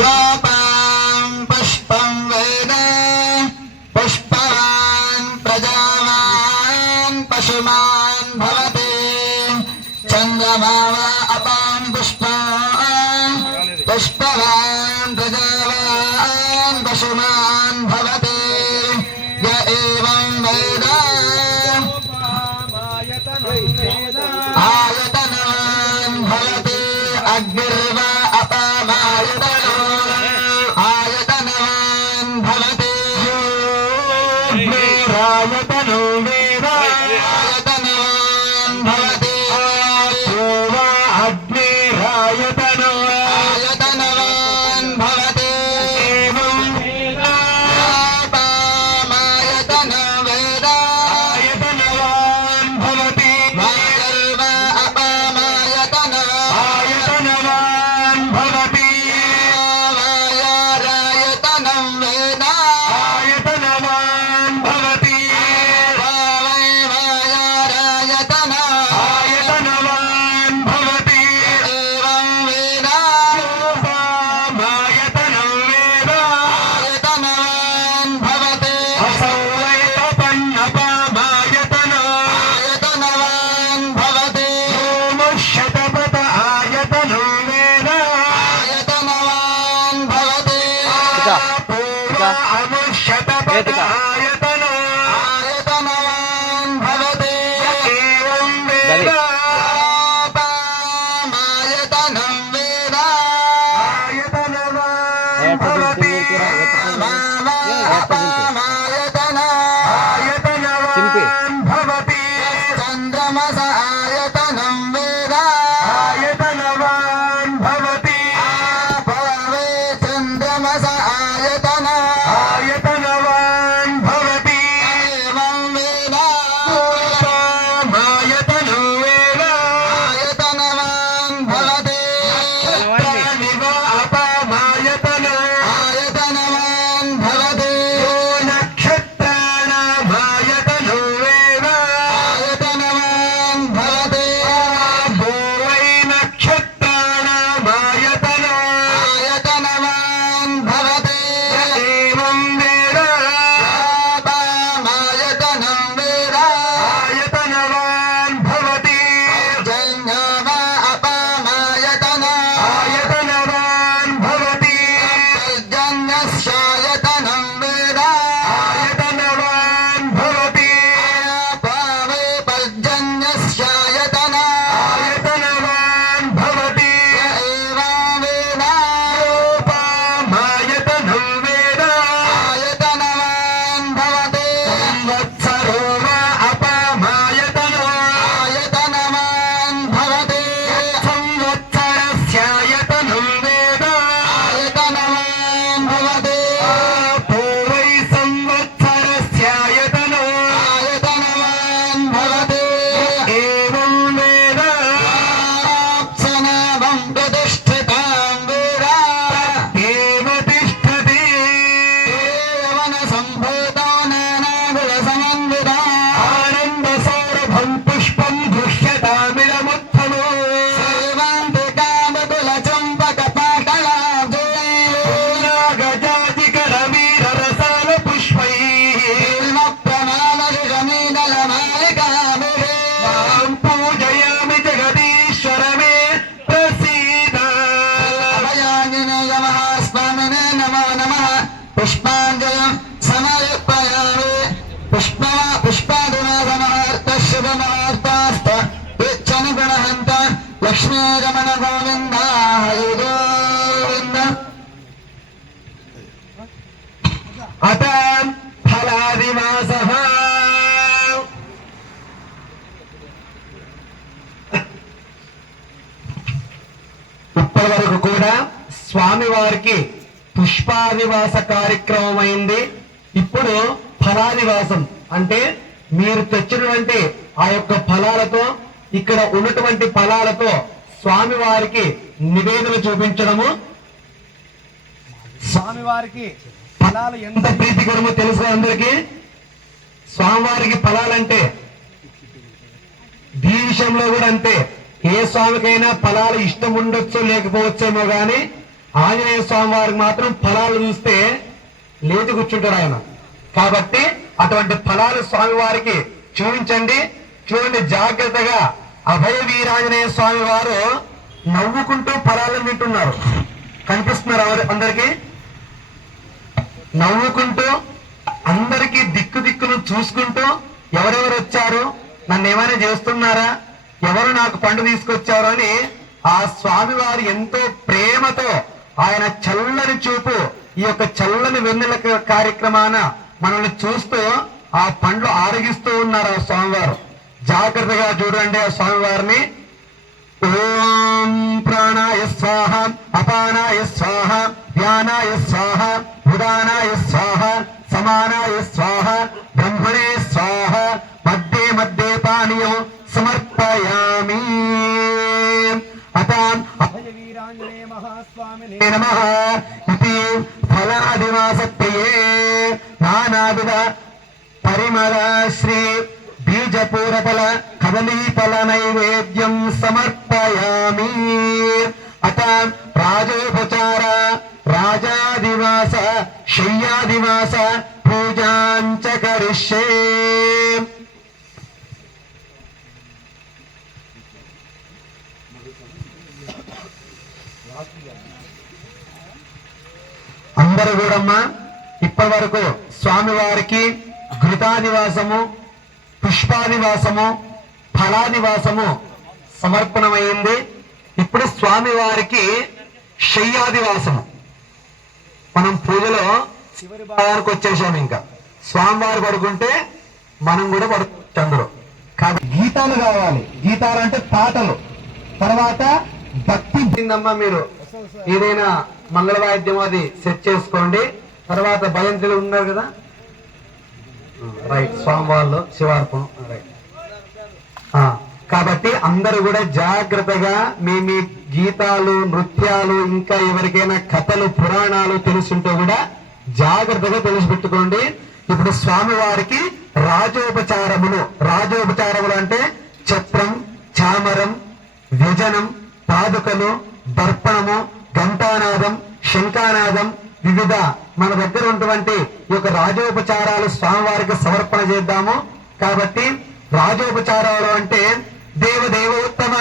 योपां पुष्पं वेद पुष्पवान् प्रजावान् पशुमान् भवति चन्द्रमा वा अपां पुष्पान् पुष्पवान् प्रजावान् पशुमान् भवति य एवं वेद आयतनवान् भवति अग्निर्वा आयतनवान् भवति आयतनो वेद आयतनवान् भवति अग्निरायतनो आयतनवान् भवति एवं आयतन वेद आयतनवान् भवति वायर्वा अपामायतन आयतनवान् भवति वायरायतनं वेद आयतनवान् भवति वावै वायरायतन आयतनवान् भवति एवं वेद आयतनं वेद आयतनवान् भवति असौ वै तपन्नपामायतन आयतनवान् भवति शतपथ आयतनो वेद आयतनवान् भवति शतपथ आयतन आयतनवान् भवति एवं वेद आयतनं वेद आयतनवान् भवति आयतन आयतनवान् भवति चन्द्रमस आयतनं वेद आयतनवान् भवति आपवे चन्द्रमस आयतन आयतनवान् भवति एवं वेद आयतनो वेद आयतनवान् भवति नक्षत्राणि वा अपामायतन आयतनवान् भवति नक्षत्राणामायतनो वेद आयतनवान् भवति भो वै नक्षत्राणामायतन आयतनवान् भवति एवं वेद आपामायतनं वेद आयतनवान् भवति पर्जन्यो वा अपामायतन आयतनवान् भवति पर्जन्यस्यायतनं वेद आयतनवान् भवति आपावे पर्जन्यस्यायतन आयतनवान् भवति एवं वेद आपामायतनं वेद आयतनवान् भवति संवत्सरो वा अपामायतन आयतनवान् भवति संवत्सरस्यायतनं वेद आयतनवान् भवति आपो वै संवत्सरस्यायतन आयतनवान् भवति एवं वेद आप्सनामं प्रतिष्ठितां वेद एव तिष्ठति देवनसम्भूतो नानागुणसमन्विता आनन्दसौरभं पुष्पं दृश्यतामिदमुत्थमो मां पूजयामि जगदीश्वर मे प्रसीद स्वामिने नमो नमः पुष्पाञ्जलिं समर्पयामि पुष्पादिना समहर्तशुभमुहूर्तास्त इच्छनुगुणहन्त लक्ष्मीरमण गोविन्द हरि गोविन्द अत फलादिवासः ఇప్పటి వరకు కూడా స్వామివారికి పుష్పాదివాస కార్యక్రమం అయింది. ఇప్పుడు ఫలాదివాసం అంటే మీరు తెచ్చినటువంటి ఆ యొక్క ఫలాలతో ఇక్కడ ఉన్నటువంటి ఫలాలతో స్వామివారికి నివేదన చూపించడము. స్వామివారికి ఫలాలు ఎంత ప్రీతికరమో తెలుసు అందరికీ. స్వామివారికి ఫలాలంటే ఈ విషయంలో కూడా అంతే. ఏ స్వామికైనా ఫలాలు ఇష్టం ఉండొచ్చు లేకపోవచ్చేమో గాని ఆంజనేయ స్వామి వారికి మాత్రం ఫలాలు చూస్తే లేచి కూర్చుంటాడు ఆయన. కాబట్టి అటువంటి ఫలాలు స్వామి వారికి చూపించండి. చూడండి జాగ్రత్తగా. అభయ వీరాంజనేయ స్వామి వారు నవ్వుకుంటూ ఫలాలను తింటున్నారు. కనిపిస్తున్నారు అందరికి? నవ్వుకుంటూ అందరికి దిక్కు దిక్కును చూసుకుంటూ ఎవరెవరు వచ్చారు, నన్ను ఏమైనా చేస్తున్నారా, ఎవరు నాకు పండు తీసుకొచ్చారు అని ఆ స్వామి వారు ఎంతో ప్రేమతో ఆయన చల్లని చూపు ఈ యొక్క చల్లని వెన్నెల కార్యక్రమాన మనల్ని చూస్తూ ఆ పండ్లు ఆరగిస్తూ ఉన్నారు ఆ స్వామివారు. జాగ్రత్తగా చూడండి ఆ స్వామివారిని. ఓం ప్రాణాయ స్వాహ, అపానాయ స్వాహ, వ్యానాయ స్వాహ, ఉదానాయ స్వాహ, సమానాయ స్వాహ, బ్రహ్మణే స్వాహ, మధ్యే మధ్యే పానీయం సమర్పయామి. అతాం అభయ వీరాంజనేయ మహాస్వామినే నమః ఇతి ఫలాదివాసత్యే నానావిధ పరిమళ శ్రీ బీజపూరఫల కదలీఫల నైవేద్యం సమర్పయామి. అత రాజోపచార రాజాదివాస శయ్యాదివాస పూజాంచ కరిష్యే. అందరూ కూడమ్మా ఇప్పటి వరకు స్వామివారికి ఘృతాదివాసము, పుష్పాదివాసము, ఫలాదివాసము సమర్పణమైంది. ఇప్పుడు స్వామివారికి శయ్యాదివాసము. మనం పూజలో చివరి భాగానికి వచ్చేసాము. ఇంకా స్వామివారు పడుకుంటే మనం కూడా పడుకోవచ్చు అందరూ. కాబట్టి గీతాలు కావాలి. గీతాలు అంటే పాటలు. తర్వాత భక్తి. మీరు ఏదైనా మంగళ వాయిద్యం అది సెట్ చేసుకోండి. తర్వాత భయంతులు ఉన్నారు కదా, రైట్, స్వామివారిలో శివార్పం, రైట్. కాబట్టి అందరూ కూడా జాగ్రత్తగా మీ మీ గీతాలు, నృత్యాలు, ఇంకా ఎవరికైనా కథలు, పురాణాలు తెలుసుంటే కూడా జాగ్రత్తగా తెలిసిపెట్టుకోండి. ఇప్పుడు స్వామివారికి రాజోపచారములు. రాజోపచారములు అంటే ఛత్రం, చామరం, వ్యజనం, పాదుకలు, దర్పణము, ఘంటానాదం, శంఖానాదం, వివిధ మన దగ్గర ఉన్నటువంటి ఈ యొక్క రాజోపచారాలు స్వామివారికి సమర్పణ చేద్దాము. కాబట్టి రాజోపచారాలు అంటే దేవదేవోత్తమ,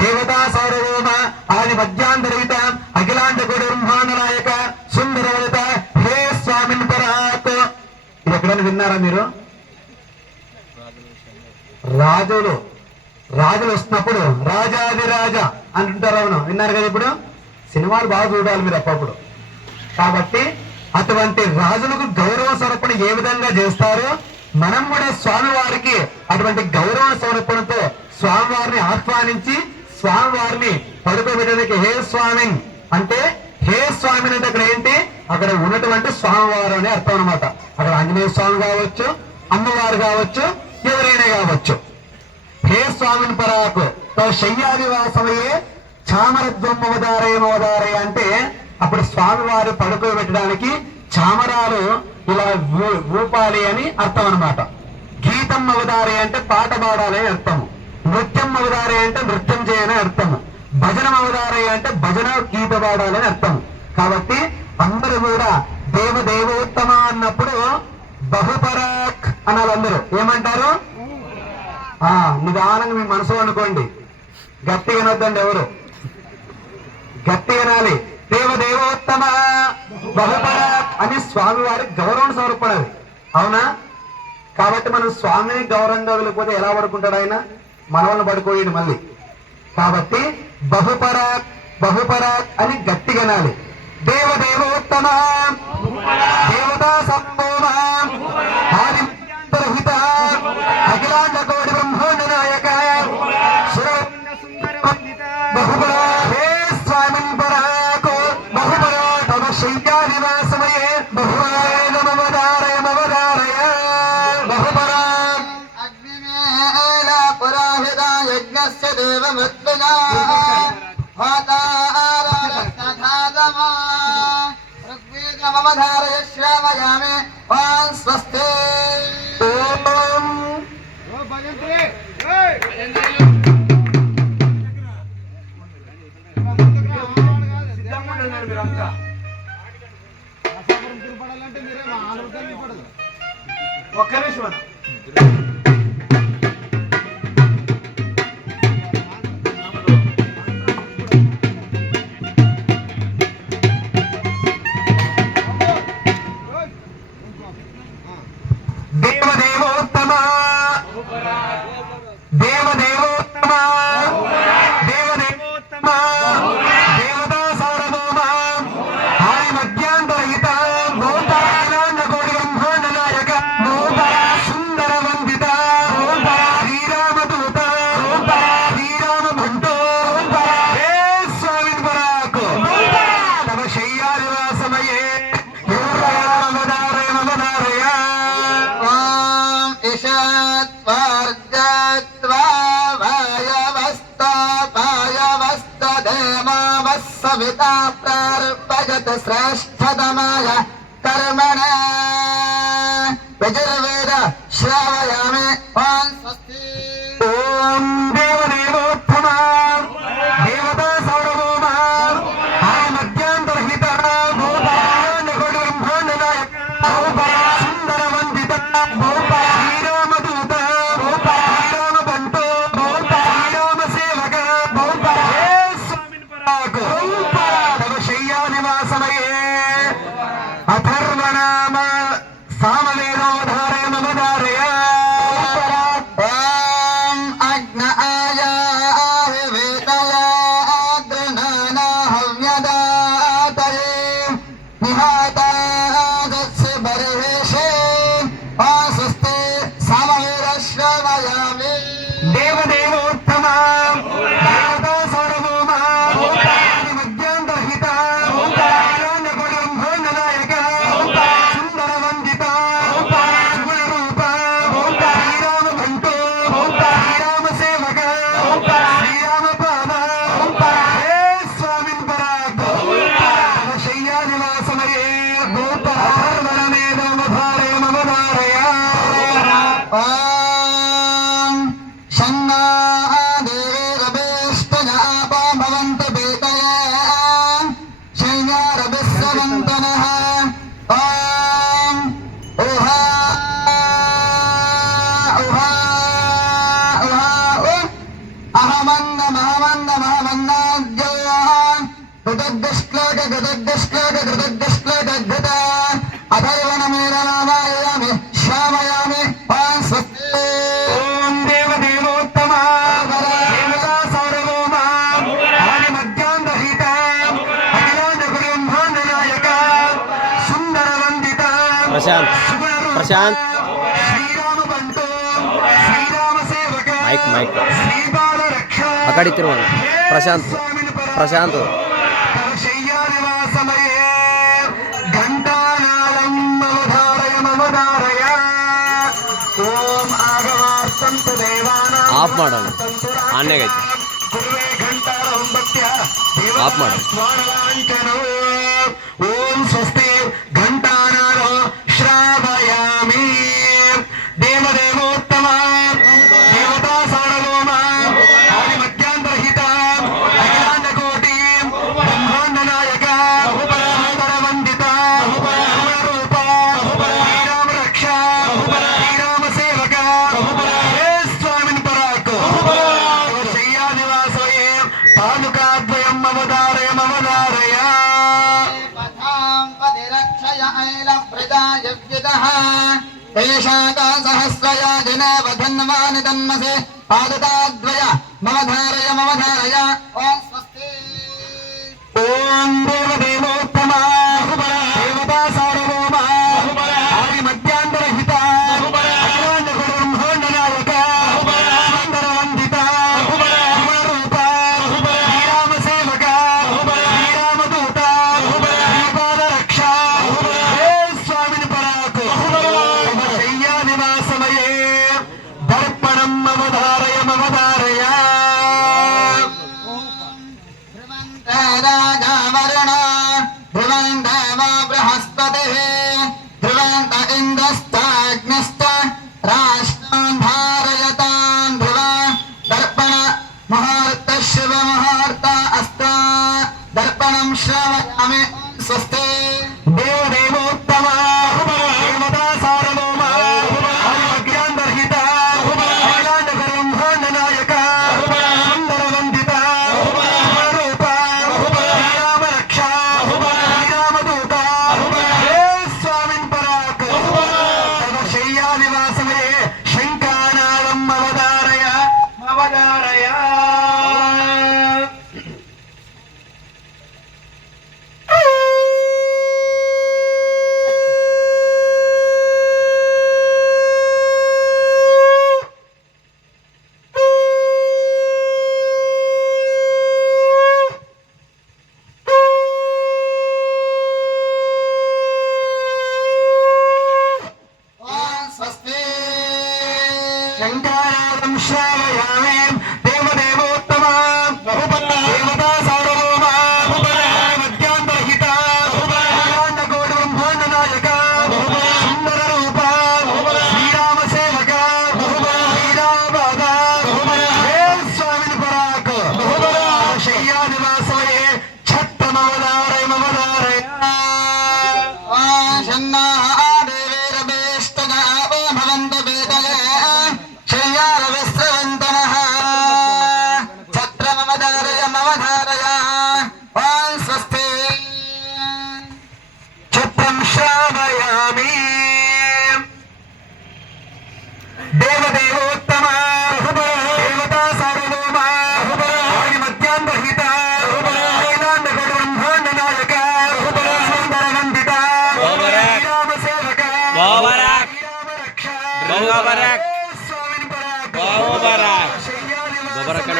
దేవతా సార్వభౌమ, ఆది మధ్యాంతరహిత, అఖిలాండ కోటి బ్రహ్మాండ నాయక, సుందరవత, హే స్వామిన్ పరాత్. ఇది ఎక్కడైనా విన్నారా మీరు? రాజులు వస్తున్నప్పుడు రాజాది రాజా అంటుంటారు. అవును, విన్నారు కదా. ఇప్పుడు సినిమాలు బాగా చూడాలి మీరు అప్పుడప్పుడు. కాబట్టి అటువంటి రాజులకు గౌరవ సమర్పణ ఏ విధంగా చేస్తారో మనం కూడా స్వామివారికి అటువంటి గౌరవ సమర్పణతో స్వామివారిని ఆహ్వానించి స్వామివారిని పడుకోబెట్టడానికి హే స్వామి అంటే, హే స్వామి అంటే అక్కడ ఏంటి, అక్కడ ఉన్నటువంటి స్వామివారు అనే అర్థం అనమాట. అక్కడ ఆంజనేయ స్వామి కావచ్చు, అమ్మవారు కావచ్చు, ఎవరైనా కావచ్చు. హే స్వామిని పరాకు శయ్యాదివాసమయ్యే చామరద్వమ్మవదారయమవదారయ అంటే అప్పుడు స్వామివారు పడుకోబెట్టడానికి చామరాలు ఇలా ఊపాలి అని అర్థం అనమాట. గీతం అవదారి అంటే పాట పాడాలి అని అర్థము. నృత్యం అవదారి అంటే నృత్యం చేయని అర్థము. భజనం అవదారి అంటే భజన గీత పాడాలి అని అర్థము. కాబట్టి అందరూ కూడా దేవదేవోత్తమ అన్నప్పుడు బహుపరాక్ అనాలి. అందరూ ఏమంటారు? నిదానంగా మీ మనసు అనుకోండి, గట్టిగా అనొద్దండి. ఎవరు గట్టిగా అనాలి. దేవదేవోత్తమ బహుపరాక్ అని స్వామివారి గౌరవం సమర్పడాలి. అవునా? కాబట్టి మనం స్వామిని గౌరవంగా వెళ్ళిపోతే ఎలా పడుకుంటాడు ఆయన? మనవల్ని పడుకోయాడు మళ్ళీ. కాబట్టి బహుపరాక్ బహుపరాక్ అని గట్టిగా అనాలి. దేవదేవోత్తమ, దేవతా సంభూమ, ఆదిరహిత, అఖిలాండ కోటి బ్రహ్మాండ నాయక, బహుపరాక్ హే స్వామిన్ పరాకు బహుపరాక్ తమ శయ్యాదివాసమయే బహురాయ నమవదారయమవదారయ బహుపరాక్ అగ్నిమేల పురాహిత యజ్ఞస్య దేవమృత్యునా హాతారస్తథాతమా ఋగ్వేదమవధారయ శ్రావయామి. ఓం స్వస్తి. ఓం భజంతే సిద్ధంగా వచ్చారు మీరంతా. ఒక్క నిమిషం దేవదేవోత్తమ దేవదేవోత్తమ దేవదేవోత్తమ దేవతా సార్వభౌమ ఆది మధ్యాంతరహిత భూతారాయణ కోటి బ్రహ్మాండ నాయక సుందర వందిత శ్రీరామదూత శ్రీరామ భంటో హే స్వామి పరాకు తమ శయ్యాదివాసమయే सविता प्रारभगत श्रेष्ठतमाय कर्मण यजुर्वेद श्रावयामि ओम स्वस्ति ओम देवदेवोत्तम देवता सार्वभौम आदि मध्यांतरहित भूतारायण कोटि ब्रह्मांड नायक सुंदर वंदित श्रीरामदूत श्रीराम बंटो श्रीराम सेवक हे स्वामी पराक तव शय्यानिवासमये अथर्वनाम सामवेदोधारय मम धारय ओम अग्नाय वेदय अग्रनान हव्यदातये निहातागस्य बर्हेशे स्वस्ति सामवेदश्रवयामि देवदेवोत्तम देवता सार्वभौम आदि मध्यांतरहित भूतारायण कोटि ब्रह्मांड नायक सुंदर वंदित सुगुणरूप श्रीराम भंटो श्रीराम सेवक श्रीराम पाद हे स्वामी पराक तव शय्यानिवासमये अथर्वणमेधमधारय मम धारय ओम शन्ना देवी रवेष्टजापो भवन्तु पीतये शय्या रविस्सवन्तनः ओम उहा उहा उहा अहमन्नमहमन्नमहमन्नाद्योहान् कृतद्दश्लोक कृतद्दश्लोक कृतद्दश्लोक घृत अथर्वणमेधनामायामि श्रावयामि ओम स्वस्ति ओम देवदेवोत्तम देवता सार्वभौम आदि मध्यांतरहित अखिलांड कोटि ब्रह्मांड नायक सुंदर वंदित प्रशांत प्रशांत श्रीराम बंटो श्रीराम सेवक माइक श्रीपाद रक्षा अकड़ी तिरुवन प्रशांत प्रशांत तव शय्यानिवासमये घंटानादं मम धारय ओम आगमार्थं तु देवानां ಆಫ್ ಮಾಡೋಣ ಆನೆಗೈತೆ कुर्वे घंटारं भक्त्या ಆಫ್ ಮಾಡು देवानां ओम स्वस्ति घंटानादो श्रावयामि देवदेवोत्तम देवता सार्वभौम आदि मध्यांतरहित अखिलांड कोटि ब्रह्मांड नायक सुंदर वंदित गुणरूप श्रीराम रक्षा श्रीराम सेवक हे स्वामी पराक तव शय्यानिवासये पादुकाद्वयं मम धारय पथां पतिरक्षय ऐलप्रदाय व्युदः एषाका सहस्रयाजिने वधन्वानि तन्मसे पादुकाद्वय मम धारय ओम स्वस्ति ओम देवदेवोत्तम देवता सार्वभौम आदि मध्यांतरहित अखिलांड कोटि ब्रह्मांड नायक सुंदर वंदित गुणरूप श्रीराम सेवक श्रीरामदूत श्रीपाद रक्षा हे स्वामी पराक तव शय्यानिवासमये दर्पणं मम धारय राजा वरुण ध्रुवं देवो बृहस्पतिः ध्रुवं इन्द्रश्चाग्निश्च राष्ट्रान् धारयतान् ध्रुवं दर्पण मुहूर्त शिव मुहूर्त अस्त्र दर्पणं श्रावयामि స్వస్తి దేవదేవోత్తమ దేవతా సార్వభౌమ అజ్ఞానరహిత అఖిలాండ బ్రహ్మాండ నాయక సుందరవందిత రూప శ్రీరామ రక్ష శ్రీరామదూత హే స్వామిన్ పరాక్ శయ్యా నివాసమే శంకానాళం అవధారయ అవధారయ. స్వస్తి శంకరారం శ్రావయామి దేవదేవోత్తమ దేవతా సార్వభౌమ అజ్ఞానరహిత అఖిలాండ కోటి బ్రహ్మాండ నాయక సుందర రూప శ్రీరామ సేవక శ్రీరామపాద హే స్వామిని పరాక్ శయ్యా నివాసమయే ఛత్తమవదారయమవదారయ. దేవేరభేష్టగావో భవంతు వేదలే శయ్యారవస్త్రవంతనః ఛత్రమవధారయ ఓం స్వస్తి ఛత్రం శ్రావయామి దేవదేవోత్తమ దేవతా సార్వభౌమ మధ్యాహ్నరహిత అఖిలాండ కోటి బ్రహ్మాండ నాయక సుందరవందిత శ్రీరామ సేవక శ్రీరామ రక్ష బాహుబరాక్. స్వామిని పరాక్ బాహుబరాక్. శయ్యా నివాసమే బాహుబరాక్ అనే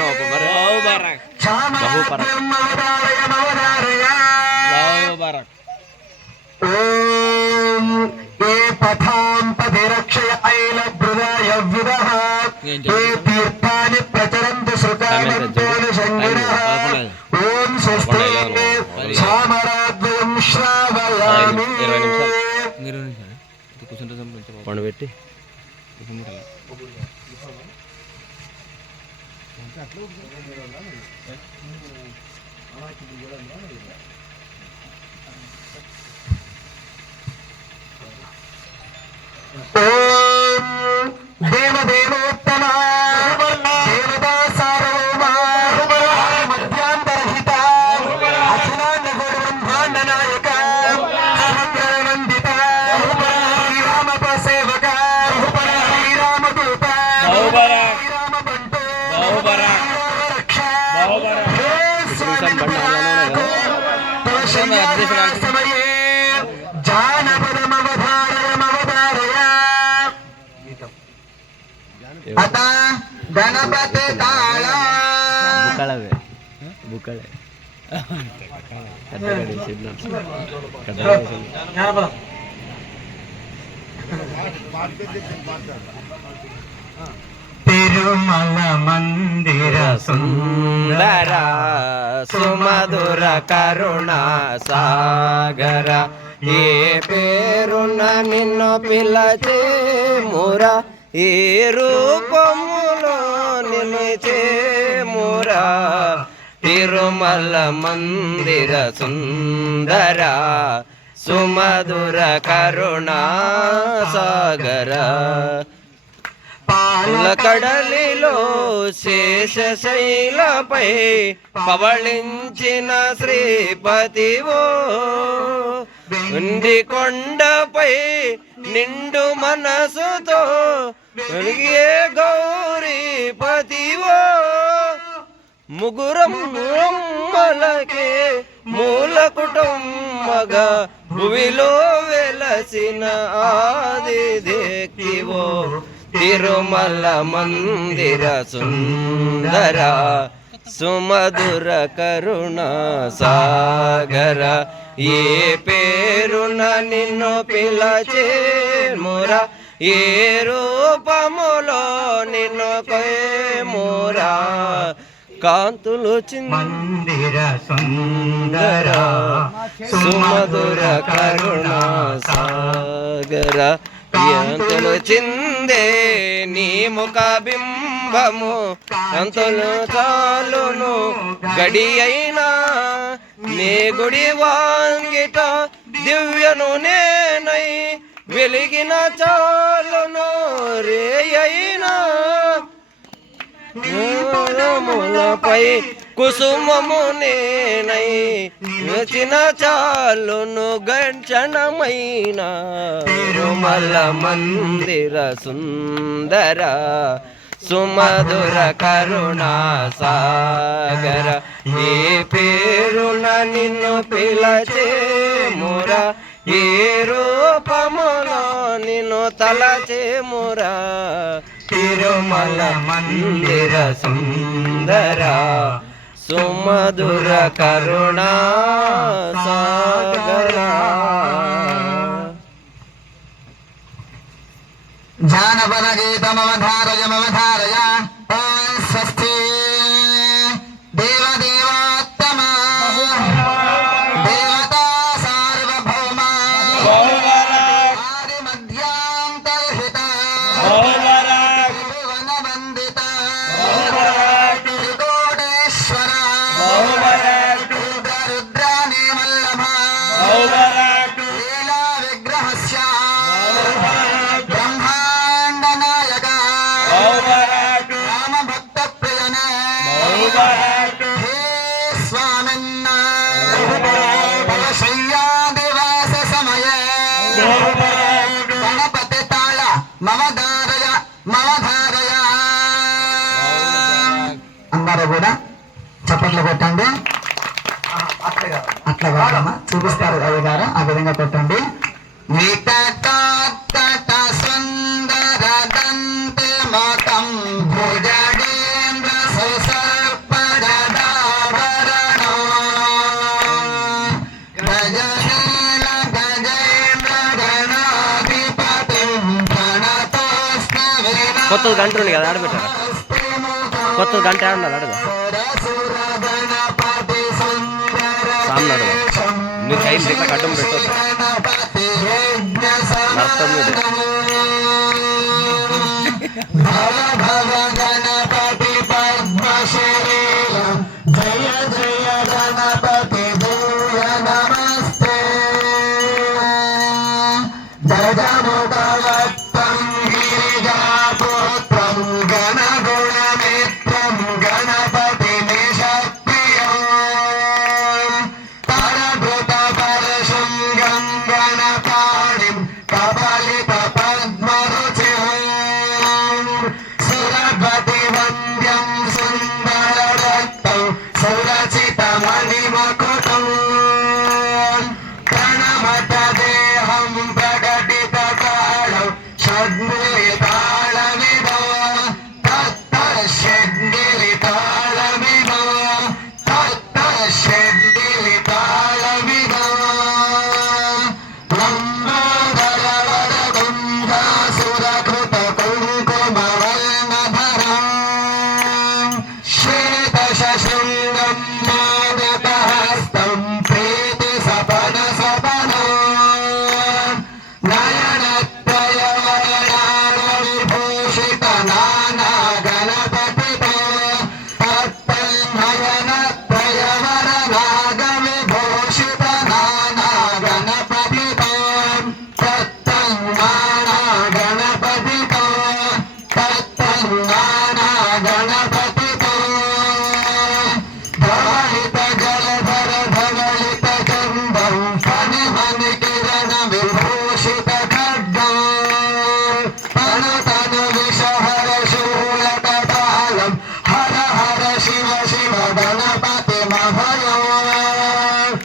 బాహుబరాక్. క్షామరాజ్యమవదారయ. బాహుబరాక్. ఓం ఏ పథాం పతిరక్షయ ఐలభృదాయ విదః ఏ తీర్థాని ప్రచరంతు సుఖానంతోన శంకరః. ఓం స్వస్తి క్షామరాజ్యం శ్రావయామి. 20 నిమిషాలు పండుబెట్టి ఓం దేవదేవోత్తమ దేవతా సార్వభౌమ మధ్యాంతరహిత అఖిలాండ కోటి బ్రహ్మాండ నాయక సమగ్రవందిత శ్రీరామప సేవక శ్రీరామదూత శ్రీరామ బంటు శ్రీరామ రక్ష హే స్వామి తవ శయ్యా నివాసమయే జానపదమవధారయమవధారయ. అత గణపతి తాళ బుక్కలవే బుక్కలే తిరుమల మందిర సుందర సుమధుర కరుణ సాగర ఏ పేరున నిన్ను పిలచే మురా ఏ రూపములో నిలిచే మురా తిరుమల మందిర సుందర సుమధుర కరుణ సాగర కడలిలో శేషశైలపై పవళించిన శ్రీపతివో ఉండి కొండపై నిండు మనసుతో వెలిగే గౌరీపతివో ముగురం బ్రహ్మలకే మూల కుటుంబగా భువిలో వెలసిన ఆది దేక్తివో తిరుమల మందిర సుందర సుమధుర కరుణ సాగర ఏ పేరున నిన్ను పిలచే మురా ఏ రూపములో నిన్ను కోయమురా కాంతులు మందిర సుందర సుమధుర కరుణ సాగర ఎంతలు చిందే నీ ముఖ బింబము ఎంతలు చాలును గడి అయినా నీ గుడి వాంగిట దివ్యను నేనై వెలిగిన చాలును రేయైనా మూలములపై కుసుమము నేనై నిలిచిన చాలును గంచనమైన తిరుమల మందిర సుందర సుమధుర కరుణా సాగర ఏ పేరున నిన్ను పిలచేమురా ఏ రూపములో నిన్ను తలచేమురా తిరుమల మందిర సుందర సుమధుర కరుణా సాగర. జానపద గీతమవధారయ ఓం స్వస్తి దేవదేవోత్తమ దేవతా సార్వభౌమ ఆది మధ్యాంతర్హిత త్రిభువన వందిత త్రికోటేశ్వర రుద్రాణి వల్లభ లీలా విగ్రహస్య బ్రహ్మాండ నాయక రామ భక్త ప్రియన హే స్వామిన్న శయ్యాదివాస సమయ గణపతి తాళ మమధారయ అందరూ కూడా చప్పట్లు కొట్టండి. అట్లా కాదమ్మా, చూపిస్తారు అవి గారు, ఆ విధంగా పెట్టండి. వికట సుందర దంతే మతం భుజగేంద్ర సుసర్పదాభరణ గజనీల గజేంద్ర గణాధిపతిం ప్రణతోస్మి కొత్తది గంట ఉంది కదా ఆడబెట్టారా? కొత్తది గంట ఆడున్నారు అడగ సామ్నాడు మీరు సైడ్ ఇట్లా కట్టం పెట్టొద్దు నష్టం మీద గణపతి పద్మశరీరం జయ జయ గణపతి భూయ నమస్తే గజముఖవక్త్రం గిరిజాపుత్రం గణగుణమిత్రం గణపతి నిషప్రియం పరభృత పరశుం గంగణపాణిం కపాలిత పద్మరుచిం సురపతి వంద్యం సుందరరక్తం సురచిత మణిమకుటం ప్రణమత దేహం ప్రకటిత కాళం షడ్మిలితాళమిదో తత్తషడ్మిలితాళమిదో తత్తషడ్మిలితాళమిదో లంబోదర వరగుండాసురకృత కుంకుమవర్ణధరం శ్వేత శశృంగం మోదకహస్తం ప్రీతి సపన సపనం నయనత్రయ వరణాల విభూషిత నానా గణపతితో తత్తన్నయనత్రయ వరణాగ విభూషిత నానా గణపతితో తత్తన్నానా గణపతితో తత్తన్నానా గణపతితో ధవళిత జలధర ధవళిత చందం ఫణిమణి కిరణ విభూషిత ఖడ్గం తను విషహర శూలకపాలం హర హర శివ శివ గణపతి మభయం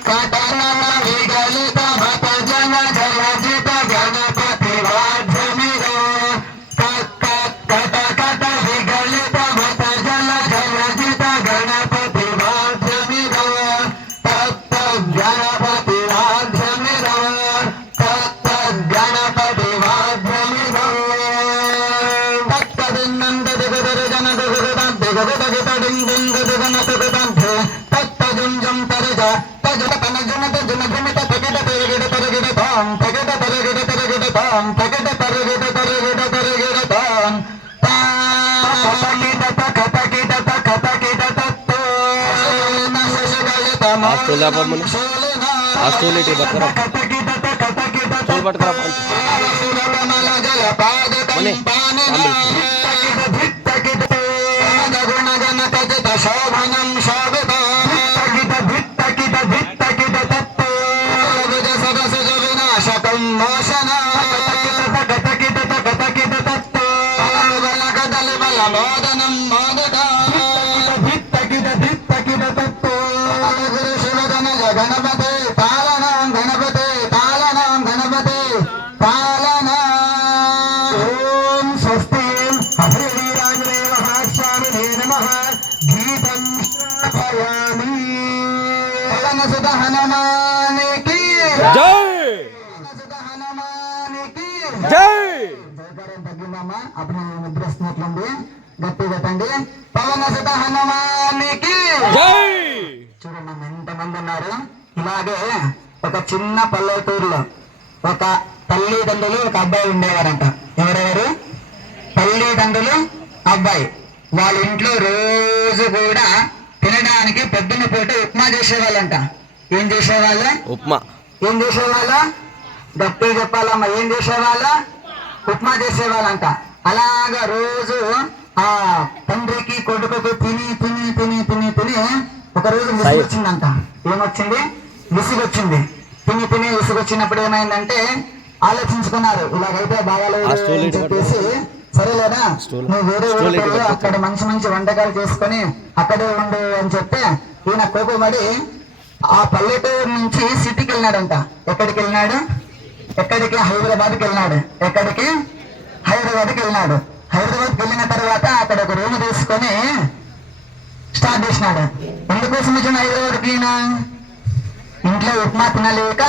కటనల విగలిత మత జన జలజిత గణపతి వాద్యమిదో కట కట విగలిత మత జల జలజిత గణపతి వాద్యమిదో తత్త గణపతి వాద్యమిదో తత్త గణపతి వాద్యమిదో తత్తదిన్నంద దిగదర జన దిగద దిగద దిగడిందింద దిగన దిగదంధే తత్తజుంజం తరజ తజల తనజునత జునజునత తగిడ తరగిడ తరగిడ తాం తగిడ తరగిడ తరగిడ తాం తగిడ తరగిడ తరగిడ తరగిడ తాం తకిట తక తకిట తక తకిట తత్తో నశశగయత స్టూల్ ఆపమ్మని ఆ స్టూల్ ఇటు పట్టుకురా స్టూల్ పట్టుకురా మని శోభనం శోభిత వినాశకం మోషణ మోదనం మోదక గురు శివగణజ గణపతి పాలన గణపతి పాలన గణపతి పాలన ఓం స్వస్తి అభిరాజదేవ స్వామినే నమః గీతం శ్రావయామి పవన సుత హనుమానికి జై సుత హనుమానికి జై జయకారం తగ్గిందమ్మా అప్పుడు నిద్ర వస్తున్నట్లుంది గట్టి పెట్టండి పవన సుత హనుమానికి జై చూడండి అమ్మ ఎంతమంది ఉన్నారు ఇలాగే ఒక చిన్న పల్లెటూరులో ఒక తల్లిదండ్రులు ఒక అబ్బాయి ఉండేవారంట ఎవరెవరు తల్లిదండ్రులు అబ్బాయి వాళ్ళ ఇంట్లో రోజు కూడా తినడానికి పొద్దున్న పూట ఉప్మా చేసేవాళ్ళంట ఏం చేసేవాళ్ళు ఉప్మా ఏం చేసేవాళ్ళ గట్టిగా చెప్పాలమ్మా ఏం చేసేవాళ్ళ ఉప్మా చేసేవాళ్ళంట అలాగా రోజు ఆ తండ్రికి కొడుకుకు తిని తిని తిని తిని తిని ఒక రోజు విసుగు వచ్చిందంట ఏమొచ్చింది విసుగు వచ్చింది తిని తిని విసుగు వచ్చినప్పుడు ఏమైందంటే ఆలోచించుకున్నారు ఇలాగైతే బాగాలేదు ఆ స్టూల్ అని ఇటు చెప్పేసి సరేలేదా స్టూల్ నువ్వు వేరే స్టూల్ ఇటు ఊరికి పట్టుకో. అక్కడ మంచి మంచి వంటకాలు చేసుకొని అక్కడే ఉండు అని చెప్తే ఈయన కోపపడి ఆ పల్లెటూరు నుంచి సిటీకి వెళ్ళినాడంట ఎక్కడికి వెళ్ళినాడు ఎక్కడికి హైదరాబాద్కి వెళ్ళినాడు ఎక్కడికి హైదరాబాద్కి వెళ్ళినాడు హైదరాబాద్కి వెళ్ళిన తర్వాత అక్కడ ఒక రూమ్ తీసుకొని స్టార్ట్ చేసినాడు ఎందుకోసం వచ్చిన హైదరాబాద్కి ఈయన ఇంట్లో ఉప్మా తినలేక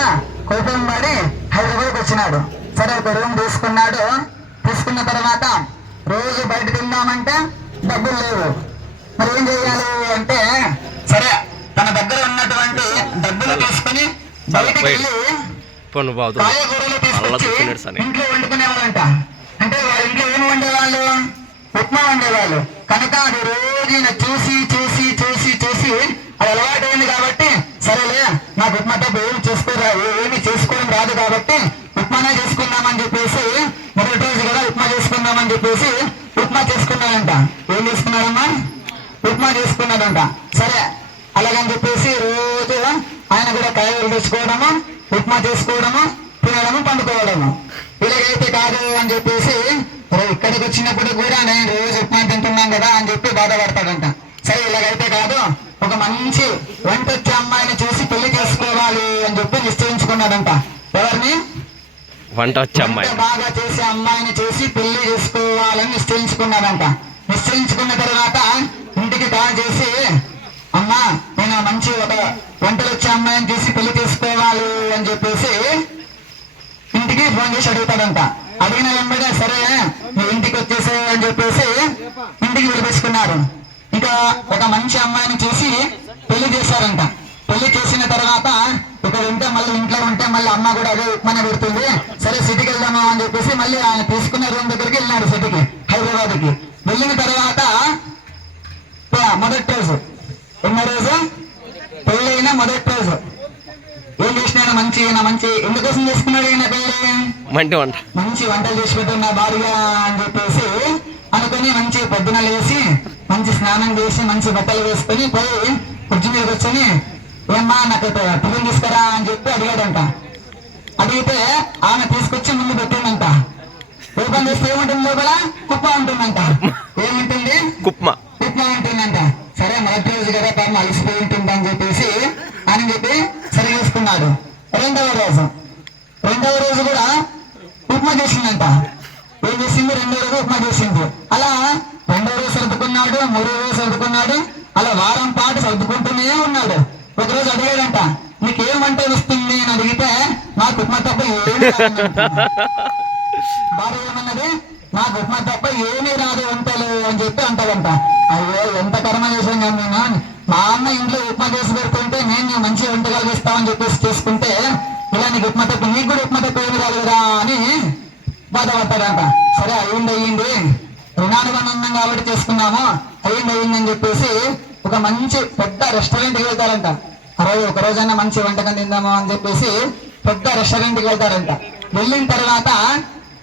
కోపం పడి హైదరాబాద్కి వచ్చినాడు సరే ఒక రూమ్ తీసుకున్నాడు తీసుకున్న తర్వాత రోజు బయట తిందామంటే డబ్బులు లేవు మరి ఏం చేయాలి అంటే సరే తన దగ్గర ఉన్నటువంటి డబ్బులు తీసుకొని బయటకు వెళ్ళి ఇప్పుడు నువ్వు అవుతుంది కాయగూరలు అలా తీసుకొచ్చి తినేడు సరే ఇంట్లో వండుకునేవాళ్ళంట అంటే వాళ్ళ ఇంట్లో ఏమి వండేవాళ్ళు ఉప్మా వండేవాళ్ళు కనుక అది రోజు ఈయన చూసి చూసి చూసి చూసి అది అలవాటు అయింది కాబట్టి సరేలే నాకు ఉప్మా తప్ప ఏమి ఏమి చేసుకోవడం రాదు కాబట్టి ఉప్మానే చేసుకుందామని చెప్పేసి మొదటి రోజు కదా ఉప్మా చేసుకుందామని చెప్పేసి ఉప్మా చేసుకున్నాడంట ఏం చేసుకున్నాడమ్మా ఉప్మా చేసుకున్నాడంట సరే అలాగని చెప్పేసి రోజు ఆయన కూడా కాయలు తెచ్చుకోవడము ఉప్మా చేసుకోవడము తినడము పండుకోవడము ఇలాగైతే కాదు అని చెప్పేసి ఇక్కడికి వచ్చినప్పుడు కూడా నేను రోజు ఉప్మా తింటున్నాం కదా అని చెప్పి బాధపడతాడంట సరే ఇలాగైతే కాదు ఒక మంచి వంట వచ్చే అమ్మాయిని చూసి పెళ్లి చేసుకోవాలి అని చెప్పి నిశ్చయించుకున్నాడంట ఎవరిని వంట వచ్చే అమ్మాయి వంట బాగా చేసే అమ్మాయిని చూసి పెళ్లి చేసుకోవాలని నిశ్చయించుకున్నాడంట నిశ్చయించుకున్న తర్వాత ఇంటికి కాల్ చేసి అమ్మా నేను మంచి ఒక వంటలు వచ్చే అమ్మాయిని చూసి పెళ్లి చేసుకోవాలి అని చెప్పేసి ఇంటికి ఫోన్ చేసి అడుగుతాడంట అడిగిన వెంబడే సరే నువ్వు ఇంటికి వచ్చేసావు అని చెప్పేసి ఇంటికి పిలిపించుకున్నారు ఇంకా ఒక మంచి అమ్మాయిని చూసి పెళ్లి చేశారంట పెళ్లి చేసిన తర్వాత ఇక్కడ ఉంటే మళ్ళీ ఇంట్లో ఉంటే మళ్ళీ అమ్మ కూడా అదే ఉప్మానే పెడుతుంది సరే సిటీకి వెళ్దాము అని చెప్పేసి మళ్ళీ ఆయన తీసుకున్న రూమ్ దగ్గరికి వెళ్ళినాడు సిటీకి హైదరాబాద్కి వెళ్ళిన తర్వాత మొదటి రోజు ఎన్నో రోజు పెళ్ళైన మొదటి రోజు ఏం చేసినాడు మంచి ఎందుకోసం చేసుకున్నాడు ఈయన పెళ్ళి మంటి వంట మంచి వంటలు చేసి పెట్టున్న భార్య అని చెప్పేసి అనుకుని మంచి పొద్దున లేచి మంచి స్నానం చేసి మంచి బట్టలు వేసుకొని పోయి కుర్చీ మీద కూర్చొని ఏమ్మా నాకు టిఫిన్ తీసుకురా అని చెప్పి అడిగాడంట అడిగితే ఆమె తీసుకొచ్చి ముందు పెట్టిందంట ఓపెన్ చేస్తే ఏముంటుంది లోపల కుప్ప ఉంటుందంట ఏముంటుంది కుప్మా ఉప్మా ఉంటుందంట సరే మొదటి రోజు కదా పాపం అలసిపోయి ఉంటుంది అని చెప్పేసి అని చెప్పి సరి చేసుకున్నాడు రెండవ రోజు కూడా ఉప్మా చేసిందంట ఏం చేసింది రెండవ రోజు ఉప్మా చేసింది అలా రెండవ రోజు సర్దుకున్నాడు మూడో రోజు సర్దుకున్నాడు అలా వారం పాటు సర్దుకుంటూనే ఉన్నాడు ఒకరోజు అడిగాడంట నీకేం వంట వస్తుంది అని అడిగితే నాకు ఉప్మా తప్ప ఏమీ రాదంట. భార్య ఏమన్నది నాకు ఉప్మా తప్ప ఏమీ రాదు వంటలు అని చెప్పి అంటాడంట అయ్యో ఎంత కర్మ చేశాను నేను మా అన్న ఇంట్లో ఉప్మా చేసి పెడుతుంటే నేను మంచి వంటకాలు చేస్తామని చెప్పేసి చేసుకుంటే ఇలా నీకు ఉప్మా తప్ప నీకు కూడా ఉప్మా తప్ప ఏమి రాదు కదా అని బాధపడతాడంట సరే అయ్యింది రుణానుబంధం ఉన్నాం కాబట్టి చేసుకున్నాము అయ్యింది అని చెప్పేసి ఒక మంచి పెద్ద రెస్టారెంట్కి వెళ్తారంట ఒక రోజైనా మంచి వంటకం తిందాము అని చెప్పేసి పెద్ద రెస్టారెంట్కి వెళ్తారంట. వెళ్ళిన తర్వాత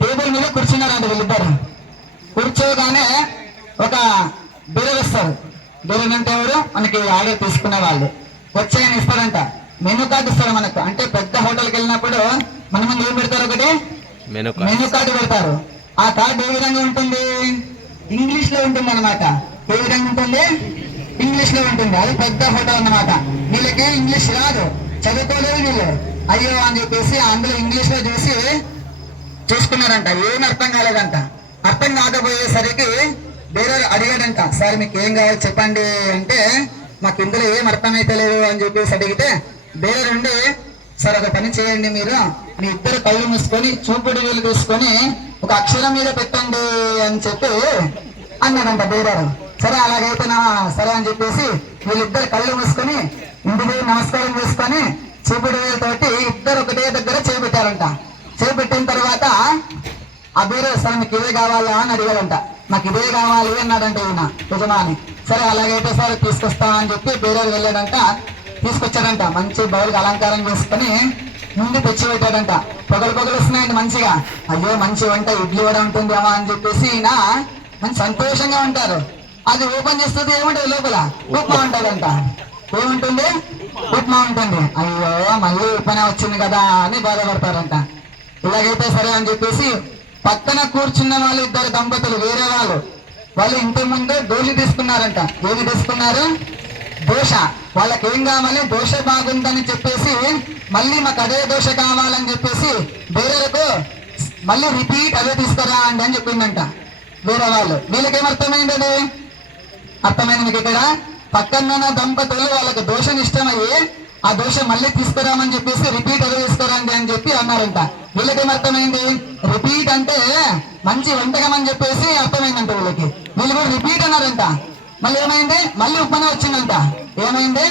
టేబుల్ మీద కూర్చున్నారంట వీళ్ళిద్దరు. కూర్చోగానే ఒక బీరర్ వస్తారు. బీరర్ అంటే ఎవరు? మనకి ఆర్డర్ తీసుకునే వాళ్ళు. వచ్చి ఆయన ఇస్తారంట, మెనూ కార్డు ఇస్తారు మనకు. అంటే పెద్ద హోటల్కి వెళ్ళినప్పుడు మన ముందు ఏం పెడతారు? ఒకటి మెనూ కార్డు పెడతారు. ఆ కార్డు ఏ విధంగా ఉంటుంది? ఇంగ్లీష్ లో ఉంటుంది అనమాట. ఏ విధంగా ఉంటుంది? ఇంగ్లీష్ లో ఉంటుంది. అది పెద్ద హోటల్ అన్నమాట. వీళ్ళకి ఇంగ్లీష్ రాదు, చదువుకోలేదు వీళ్ళు. అయ్యో అని చెప్పేసి అందులో ఇంగ్లీష్ లో చూసుకున్నారంట. ఏం అర్థం కాలేదంట. అర్థం కాకపోయేసరికి వేరే అడిగాడంట, సార్ మీకు ఏం కావాలి చెప్పండి అంటే, మాకు ఇందులో ఏం అర్థమైతే లేదు అని చెప్పేసి అడిగితే వేరే నుండి, సార్ ఒక పని చేయండి, మీరు మీ ఇద్దరు కళ్ళు మూసుకొని చూపుడు వేలు తీసుకొని ఒక అక్షరం మీద పెట్టండి అని చెప్పి అన్నాడంట బేరారు. సరే అలాగైతేనా సరే అని చెప్పేసి వీళ్ళిద్దరు కళ్ళు మూసుకొని ఇంటికి నమస్కారం చేసుకొని చూపుడు వేలుతోటి ఇద్దరు ఒకటే దగ్గర చేపెట్టారంట. చేపెట్టిన తర్వాత ఆ బేరే, సరే మీకు ఇదే కావాలా అని అడిగాడంట. నాకు ఇదే కావాలి అన్నాడంట ఈయన యజమాని. సరే అలాగైతే సరే తీసుకొస్తా అని చెప్పి బేరేరు వెళ్ళాడంట. తీసుకొచ్చాడంట. మంచి బౌల్కి అలంకారం చేసుకుని ముందు తెచ్చి పెట్టాడంట. పొగలు వస్తున్నాయండి మంచిగా. అయ్యో మంచి వంట, ఇడ్లీ కూడా ఉంటుంది అమ్మా అని చెప్పేసి ఈయన మంచి సంతోషంగా ఉంటారు. అది ఓపెన్ చేస్తుంది, ఏముంటుంది లోపల? ఉప్మా ఉంటుందంట. ఏముంటుంది? ఉప్మా ఉంటుంది. అయ్యో మళ్ళీ ఉప్మానే వచ్చింది కదా అని బాధపడతారంట. ఇలాగైతే సరే అని చెప్పేసి పక్కన కూర్చున్న వాళ్ళు ఇద్దరు దంపతులు, వేరే వాళ్ళు ఇంటి ముందు దోశ తీసుకున్నారంట. ఏది తీసుకున్నారు? దోశ. వాళ్ళకి ఏం కావాలి? దోశ బాగుందని చెప్పేసి మళ్ళీ మాకు అదే దోశ కావాలని చెప్పేసి వేరేలకు మళ్ళీ రిపీట్ అదే తీసుకురా అండి అని చెప్పిందంట వేరే వాళ్ళు. వీళ్ళకేం అర్థమైంది? అది అర్థమైంది మీకు? ఇక్కడ పక్కన దంపతులు వాళ్ళకి దోశని ఇష్టమయ్యి ఆ దోశ మళ్ళీ తీసుకురామని చెప్పేసి రిపీట్ అదే తీసుకురండి అని చెప్పి అన్నారంట. వీళ్ళకేం అర్థమైంది? రిపీట్ అంటే మంచి వంటకం అని చెప్పేసి అర్థమైందంట వీళ్ళకి. వీళ్ళు కూడా రిపీట్ అన్నారంట. మళ్ళీ ఏమైంది? మళ్ళీ ఉప్మానే వచ్చిందంట. ఏమైంది?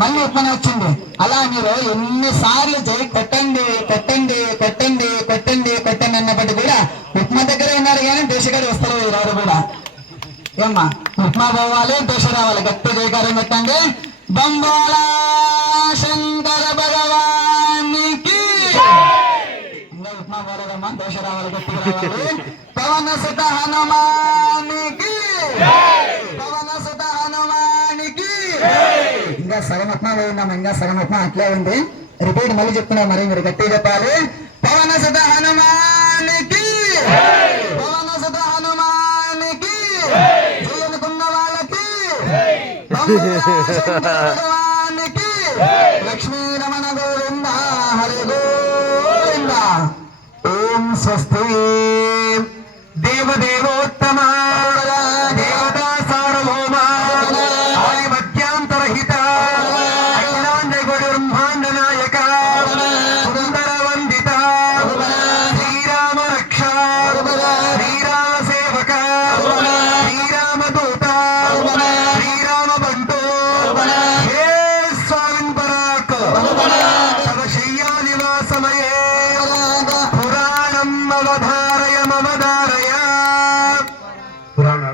మళ్ళీ ఉప్మానే వచ్చింది. అలా మీరు ఎన్నిసార్లు కొట్టండి కొట్టండి కొట్టండి కొట్టండి కొట్టండి అన్నప్పటికీ కూడా ఉప్మా దగ్గర ఉన్నారు కానీ దోశగారు వస్తారు ఎవరు కూడా. ఏమ్మా, ఉప్మా పోవాలి, దోశ రావాలి. గట్టి జయకారం పెట్టండి. బంబాలా శంకర భగవానికి. ఇంకా ఉప్మా పోలేదమ్మా, దోశ రావాలి, గట్టిగా రావాలి. పవన సుత హనుమానికి, పవన సుత హనుమానికి. ఇంకా సగం ఉప్మా పోయిందమ్మా, ఇంకా సగం ఉప్మా అట్లే ఉంది. రిపీట్ మళ్ళీ చెప్తున్నారు, మరి మీరు గట్టిగా చెప్పాలి. పవన సుత హనుమానికి, పవన సుత హనుమానికి. జయనుకున్న వాళ్ళకి భగవానికి. లక్ష్మీ రమణ గోవింద హరి గోవింద. ఓం స్వస్తి. దేవదేవోత్తమ దేవతా సార్వభౌమ ఆది మధ్యాంతరహిత అఖిలాండ గురు బ్రహ్మాండ నాయక సుందర వందిత శ్రీరామ రక్ష శ్రీరామ సేవక శ్రీరామ దూత శ్రీరామ బంటు హే స్వామి పరాక్ తవ శయ్యా నివాసమయే పురాణం అవధారయ మమధారయ. పురాణ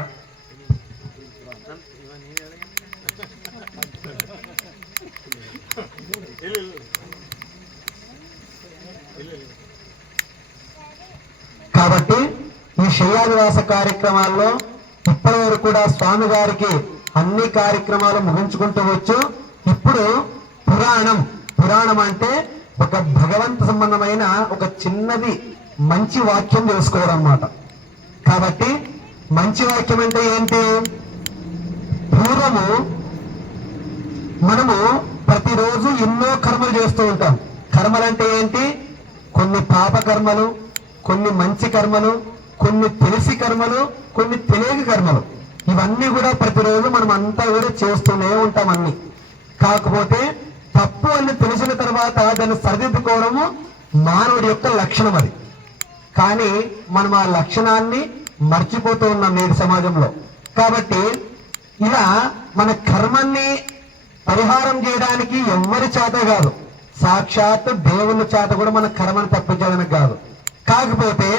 కాబట్టి ఈ శయ్యానివాస కార్యక్రమాల్లో ఇప్పటి వరకు కూడా స్వామి గారికి అన్ని కార్యక్రమాలు ముగించుకుంటూ వచ్చు. ఇప్పుడు పురాణం అంటే ఒక భగవంత సంబంధమైన ఒక చిన్నది మంచి వాక్యం తెలుసుకోవడం అన్నమాట. కాబట్టి మంచి వాక్యం అంటే ఏంటి? పూర్వము మనము ప్రతిరోజు ఎన్నో కర్మలు చేస్తూ ఉంటాం. కర్మలు అంటే ఏంటి? కొన్ని పాప కర్మలు, కొన్ని మంచి కర్మలు, కొన్ని తెలిసి కర్మలు, కొన్ని తెలియక కర్మలు. ఇవన్నీ కూడా ప్రతిరోజు మనం అంతా కూడా చేస్తూనే ఉంటాం అన్ని. కాకపోతే తప్పు అని తెలిసిన తర్వాత దాన్ని సరిదిద్దుకోవడము మానవుడి యొక్క లక్షణం అది. కానీ మనం ఆ లక్షణాన్ని మర్చిపోతూ ఉన్నాం నేటి సమాజంలో. కాబట్టి ఇలా మన కర్మల్ని పరిహారం చేయడానికి ఎవ్వరి చేత కాదు, సాక్షాత్ దేవుని చేత కూడా మన కర్మను తప్పించడానికి కాదు. కాకపోతే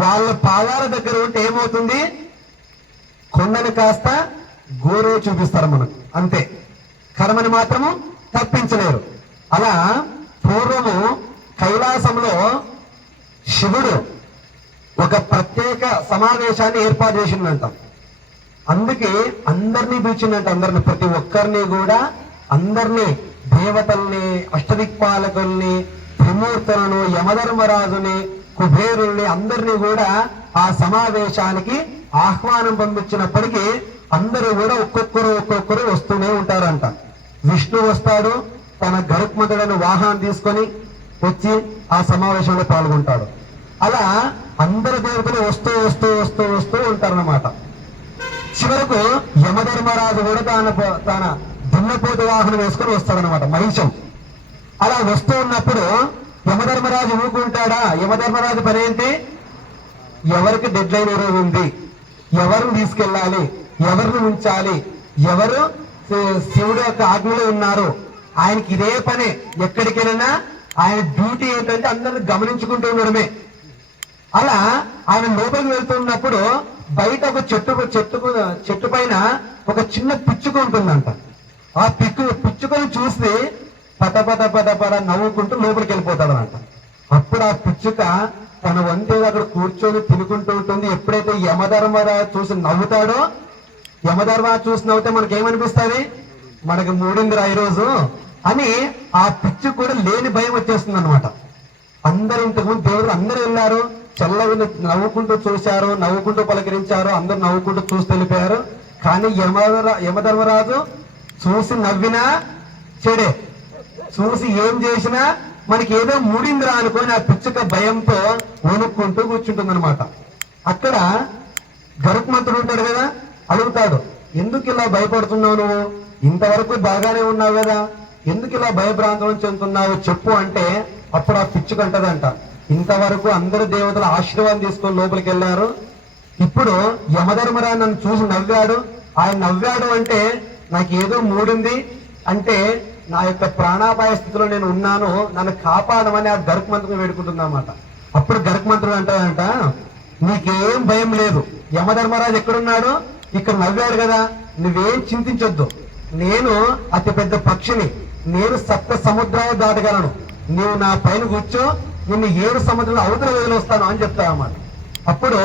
వాళ్ళ పాదాల దగ్గర ఉంటే ఏమవుతుంది? కొండను కాస్త గోరు చూపిస్తారు మనకు, అంతే. కర్మని మాత్రము తప్పించలేరు. అలా పూర్వము కైలాసంలో శివుడు ఒక ప్రత్యేక సమావేశాన్ని ఏర్పాటు చేసిందంట. అందుకే అందరినీ పిలిచిందంట. అందరిని, ప్రతి ఒక్కరిని కూడా, అందరినీ, దేవతల్ని, అష్టదిక్పాలకుల్ని, త్రిమూర్తులను, యమధర్మరాజుని, కుబేరుల్ని, అందరినీ కూడా ఆ సమావేశానికి ఆహ్వానం పంపించినప్పటికీ అందరూ కూడా ఒక్కొక్కరు వస్తూనే ఉంటారంట. విష్ణు వస్తాడు, తన గరుత్మంతుడైన వాహనం తీసుకొని వచ్చి ఆ సమావేశంలో పాల్గొంటాడు. అలా అందరు దేవతలు వస్తూ వస్తూ వస్తూ వస్తూ ఉంటారన్నమాట. చివరకు యమధర్మరాజు కూడా తన దున్నపోతు వాహనం వేసుకొని వస్తాడనమాట, మహిషం. అలా వస్తూ ఉన్నప్పుడు యమధర్మరాజు ఊరుకుంటాడా? యమధర్మరాజు పని ఏంటి? ఎవరికి డెడ్ లైన్ ఈరోజు ఉంది, ఎవరిని తీసుకెళ్ళాలి, ఎవరిని ఉంచాలి, ఎవరు శివుడు యొక్క ఆజ్ఞలో ఉన్నారు, ఆయనకి ఇదే పని. ఎక్కడికి వెళ్ళినా ఆయన డ్యూటీ ఏంటంటే అందరిని గమనించుకుంటూ ఉండడమే. అలా ఆయన లోపలికి వెళ్తున్నప్పుడు బయట ఒక చెట్టు పైన ఒక చిన్న పిచ్చుక ఉంటుందంట. ఆ పిచ్చుకను చూసి పద నవ్వుకుంటూ లోపలికి వెళ్ళిపోతాడనమాట. అప్పుడు ఆ పిచ్చుక తన వంతే అక్కడ కూర్చొని తినుకుంటూ ఉంటుంది. ఎప్పుడైతే యమధర్మరాజు చూసి నవ్వుతాడో, యమధర్మరాజు చూసి నవ్వుతే మనకేమనిపిస్తుంది? మనకి మూడిందిరా ఈరోజు అని ఆ పిచ్చుక కూడా లేని భయం వచ్చేస్తుంది అనమాట. అందరు ఇంతకుముందు దేవుడు అందరూ వెళ్ళారు, చల్లగా నవ్వుకుంటూ చూశారు, నవ్వుకుంటూ పలకరించారు, అందరు నవ్వుకుంటూ చూసి వెళ్ళిపోయారు. కానీ యమధర్మరాజు చూసి నవ్వినా చెడే, చూసి ఏం చేసినా మనకి ఏదో మూడిందిరా అనుకొని ఆ పిచ్చుక భయంతో వణుక్కుంటూ కూర్చుంటుంది అనమాట. అక్కడ గరుత్మంతుడు ఉంటాడు కదా, అడుగుతాడు, ఎందుకు ఇలా భయపడుతున్నావు నువ్వు? ఇంతవరకు బాగానే ఉన్నావు కదా, ఎందుకు ఇలా భయభ్రాంతం చెందుతున్నావు చెప్పు అంటే, అప్పుడు ఆ పిచ్చుక అంటదంట, ఇంతవరకు అందరు దేవతల ఆశీర్వాదం తీసుకొని లోపలికి వెళ్ళారు, ఇప్పుడు యమధర్మరాజు నన్ను చూసి నవ్వాడు, ఆయన నవ్వాడు అంటే నాకు ఏదో మూడింది, అంటే నా యొక్క ప్రాణాపాయ స్థితిలో నేను ఉన్నాను, నన్ను కాపాడమని ఆ గరుత్మంతుడు వేడుకుంటుందన్నమాట. అప్పుడు గరుత్మంతుడు అంటాడంట, నీకేం భయం లేదు, యమధర్మరాజు ఎక్కడున్నాడు? ఇక్కడ నవ్వాడు కదా, నువ్వేం చింతించొద్దు, నేను అతి పెద్ద పక్షిని, నేను సప్త సముద్రాలు దాటగలను, నీవు నా పైన కూర్చో, నిన్ను 7 సముద్రాలు అవతల వదిలేస్తాను అని చెప్తావన్నమాట. అప్పుడు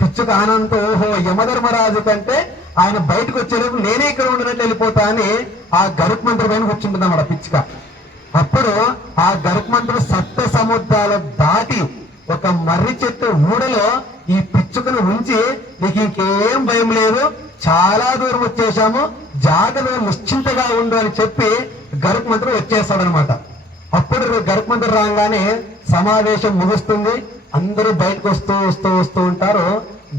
పిచ్చుక ఆనందంతో, ఓహో యమధర్మరాజు కంటే ఆయన బయటకు వచ్చేలోపు నేనే ఇక్కడ ఉండినట్టు వెళ్ళిపోతా అని ఆ గరుత్మంతుడి పైన కూర్చుంటుంది అన్నమాట పిచ్చుక. అప్పుడు ఆ గరుత్మంతుడు సప్త సముద్రాలు దాటి ఒక మర్రి చెట్టు ఊడలో ఈ పిచ్చుకను ఉంచి, నీకు ఇంకేం భయం లేదు, చాలా దూరం వచ్చేసాము, జాగ్రత్తగా నిశ్చింతగా ఉండు అని చెప్పి గరుత్మంతుడు వచ్చేస్తాడనమాట. అప్పుడు గరుత్మంతుడు రాగానే సమావేశం ముగుస్తుంది, అందరూ బయటకు వస్తూ వస్తూ వస్తూ ఉంటారు.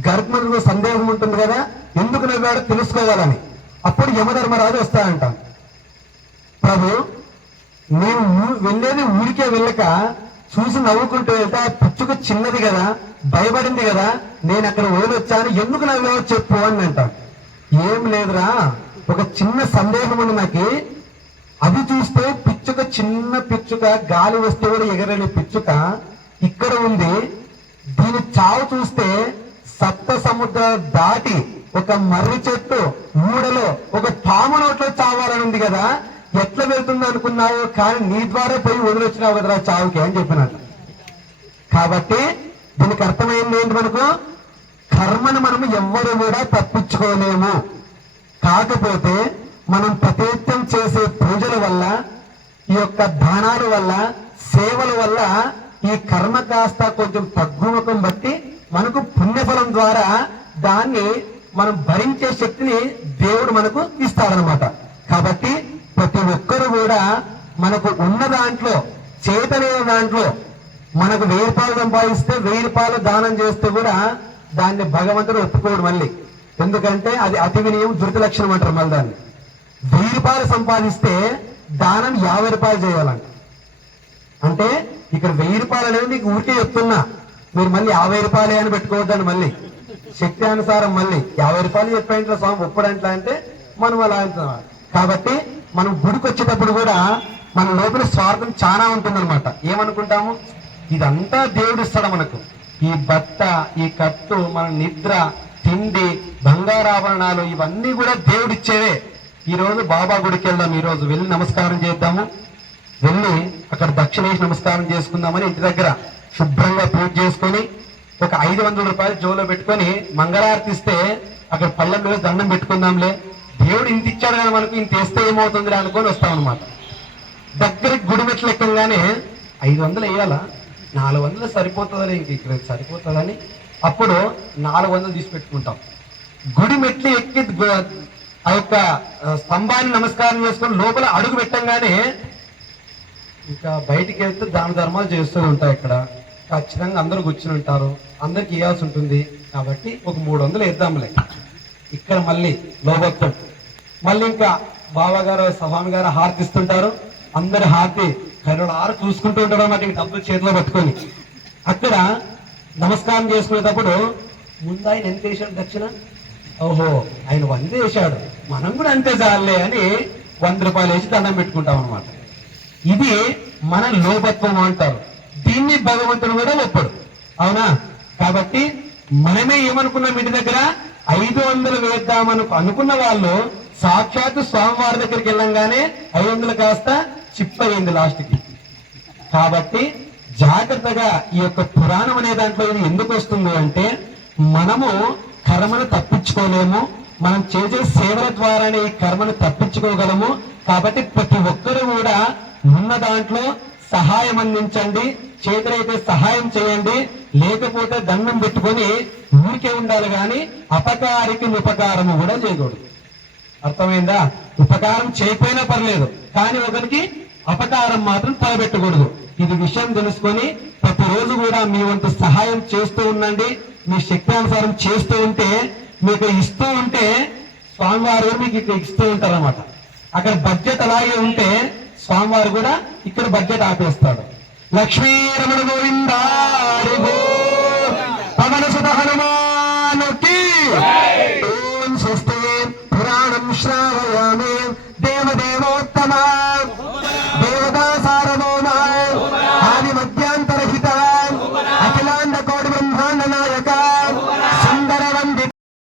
గరుత్మంతుడు సందేహం ఉంటుంది కదా, ఎందుకు నవ్వాడో తెలుసుకోవాలని. అప్పుడు యమధర్మరాజు వస్తాడంట, ప్రభు నేను వెళ్ళేది ఊరికే వెళ్ళక చూసి నవ్వుకుంటూ వెళ్తే ఆ పిచ్చుక చిన్నది కదా, భయపడింది కదా, నేను అక్కడ వదిలొచ్చాను, ఎందుకు నవ్వావో చెప్పు అని అంటాను. ఏం లేదురా, ఒక చిన్న సందేహం ఉంది నాకు, అది చూస్తే పిచ్చుక, చిన్న పిచ్చుక, గాలి వస్తే కూడా ఎగరని పిచ్చుక ఇక్కడ ఉంది, దీని చావు చూస్తే సప్త సముద్రాలు దాటి ఒక మర్రి చెట్టు ఊడలో ఒక పాము నోట్లో చావాలని ఉంది కదా, ఎట్లా వెళ్తుంది అనుకున్నావు, కానీ నీ ద్వారా పోయి వదిలొచ్చినావు కదరా చావుకి అని చెప్పినట్టు. కాబట్టి దీనికి అర్థమైంది ఏంటి, మనకు కర్మను మనం ఎవ్వరు కూడా తప్పించుకోలేము. కాకపోతే మనం ప్రతినిత్యం చేసే పూజల వల్ల, ఈ యొక్క దానాల వల్ల, సేవల వల్ల ఈ కర్మ కాస్త కొంచెం తగ్గుముఖం బట్టి మనకు పుణ్యఫలం ద్వారా దాన్ని మనం భరించే శక్తిని దేవుడు మనకు ఇస్తాడనమాట. కాబట్టి ప్రతి ఒక్కరు కూడా మనకు ఉన్న దాంట్లో, చేతనైన దాంట్లో, మనకు 1000 రూపాయలు సంపాదిస్తే 1000 రూపాయలు దానం చేస్తే కూడా దాన్ని భగవంతుడు ఒప్పుకోడు మళ్ళీ. ఎందుకంటే అది అతి వినయం ధృతి లక్షణం అంటారు. మళ్ళీ దాన్ని 1000 రూపాయలు సంపాదిస్తే దానం 50 రూపాయలు చేయాలంట. అంటే ఇక్కడ 1000 రూపాయలు అనేది నీకు ఊరికే చెప్తున్నా, మీరు మళ్ళీ 50 రూపాయలే అని పెట్టుకోవద్దని, మళ్ళీ శక్తి అనుసారం మళ్ళీ 50 రూపాయలు చెప్పేంట్లో స్వామి ఒప్పుడంట్లా అంటే మనం అలా అంటున్నాం. కాబట్టి మనం గుడికి వచ్చేటప్పుడు కూడా మన లోపల స్వార్థం చాలా ఉంటుందన్నమాట. ఏమనుకుంటాము, ఇదంతా దేవుడు ఇస్తాడు మనకు, ఈ బట్ట, ఈ కట్టు, మన నిద్ర, తిండి, బంగారాభరణాలు, ఇవన్నీ కూడా దేవుడిచ్చేవే, ఈ రోజు బాబా గుడికి వెళ్దాం, ఈ రోజు వెళ్ళి నమస్కారం చేద్దాము, వెళ్ళి అక్కడ దక్షిణేసి నమస్కారం చేసుకుందామని ఇంటి దగ్గర శుభ్రంగా పూజ చేసుకొని ఒక 500 రూపాయలు జోలో పెట్టుకొని మంగళారతి ఇస్తే అక్కడ పళ్ళెంలో వేసి దండం పెట్టుకుందాంలే, దేవుడు ఇంత ఇచ్చాడు కానీ మనకు ఇంత వేస్తే ఏమవుతుందిలే అనుకొని వస్తాం అనమాట. దగ్గరికి గుడి మెట్లు ఎక్కగానే 500 వేయాలా, 400 సరిపోతుందని, ఇంక ఇక్కడ సరిపోతుందని అప్పుడు 400 తీసి పెట్టుకుంటాం. గుడి మెట్లు ఎక్కి ఆ యొక్క స్తంభాన్ని నమస్కారం చేసుకొని లోపల అడుగు పెట్టంగానే ఇంకా బయటికి వెళ్తే దాన ధర్మాలు చేస్తూ ఉంటాయి. ఇక్కడ ఖచ్చితంగా అందరూ కూర్చుని ఉంటారు, అందరికి ఇవ్వాల్సి ఉంటుంది కాబట్టి ఒక 300 వేద్దాంలే. ఇక్కడ మళ్ళీ లోభత్వం, మళ్ళీ ఇంకా బాబాగారు స్వామి గారు హారతి ఇస్తుంటారు, అందరి హారతి కరుణారు చూసుకుంటూ ఉంటారు అన్నమాట, డబ్బులు చేతిలో పట్టుకొని. అక్కడ నమస్కారం చేసుకునేటప్పుడు ముందు ఆయన ఎంత వేసాడు దక్షిణ, ఓహో ఆయన 100 వేసాడు, మనం కూడా అంతే చాలే అని 100 రూపాయలు వేసి దండం పెట్టుకుంటాం అనమాట. ఇది మన లోభత్వం అంటారు. దీన్ని భగవంతుడు కూడా ఒప్పడు, అవునా? కాబట్టి మనమే ఏమనుకున్నాం, ఇంటి దగ్గర 500 వేద్దామని అనుకున్న వాళ్ళు సాక్షాత్తు స్వామివారి దగ్గరికి వెళ్ళంగానే 500 కాస్త చిప్ అయ్యింది లాస్ట్కి. కాబట్టి జాగ్రత్తగా ఈ యొక్క పురాణం అనే దాంట్లో ఇది ఎందుకు వస్తుంది అంటే, మనము కర్మను తప్పించుకోలేము, మనం చేసే సేవల ద్వారానే ఈ కర్మను తప్పించుకోగలము. కాబట్టి ప్రతి ఒక్కరూ కూడా ఉన్న దాంట్లో సహాయం అందించండి, చేతులైతే సహాయం చేయండి, లేకపోతే దండం పెట్టుకొని ఊరికే ఉండాలి కానీ అపకారికి ఉపకారము కూడా చేయకూడదు. అర్థమైందా? ఉపకారం చేయకపోయినా పర్లేదు కానీ ఒకరికి అపకారం మాత్రం తలబెట్టకూడదు. ఇది విషయం తెలుసుకొని ప్రతిరోజు కూడా మీ వంతు సహాయం చేస్తూ ఉండండి. మీ శక్తి అనుసారం చేస్తూ ఉంటే, మీకు ఇస్తూ ఉంటే స్వామివారు మీకు ఇక్కడ ఇస్తూ ఉంటారన్నమాట. అక్కడ బడ్జెట్ అలాగే ఉంటే స్వామివారు కూడా ఇక్కడ బడ్జెట్ ఆపేస్తాడు. లక్ష్మీ రమణ గోవిందా.